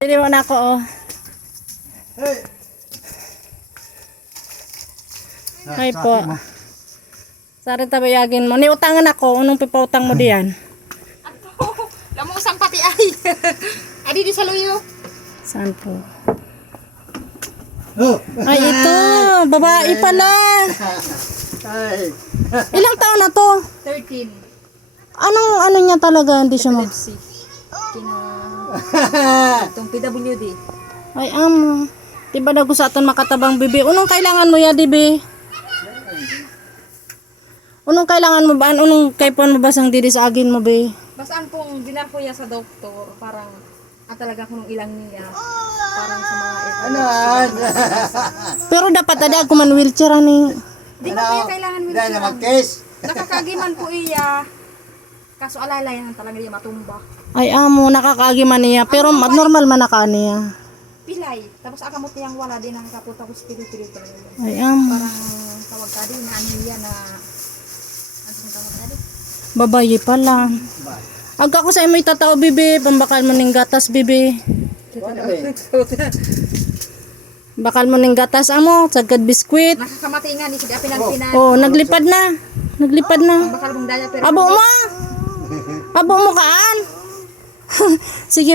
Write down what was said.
Diliwan ako, oh. Hi po. Sari tabayagin mo. Niutangan ako. Anong pipautang mo diyan? Lamusang pati ay. Adi di sa luyo. Saan po? Ay, ito. Babae pala. Ay. Ilang taon na to? 13. Anong ano niya talaga? Hindi siya ma... Si. Kina... Itong PWD. Ay, am. Diba na gusto aton makatabang bibi? Unong kailangan mo ya, dibi? Unong kailangan mo ba? Unong kaipon mo ba sang diri sa agin mo, be? Basaan pong dinar ko ya sa doktor. Parang at talaga kung ilang niya. Parang sa mga Ano? Pero dapat ada ako man wheelchair ani. Di ba kaya kailangan mo Dahil na mag-kiss. Nakakagiman po iya. Kaso alalay na talaga niya matumba. Ay amo nakakaagi man niya pero ma- normal man naka niya. Pilay. Tapos akamot niyang wala din ko spirit-spirit talaga yun. Ay amo Parang tawag ka din na ano yan na... Ano yung tawag ka din? babayi pala. Aga ko sa imo itatao bibi, pambakal mo ning gatas bibi. Ano ba? Bakal mo ning gatas amo, sagad biskwit. Nakakamatingan, ikid pinagpinan. Oh, naglipad na. Naglipad na. Bakal mong daya pero... Abo mo. Abo mo. Sige.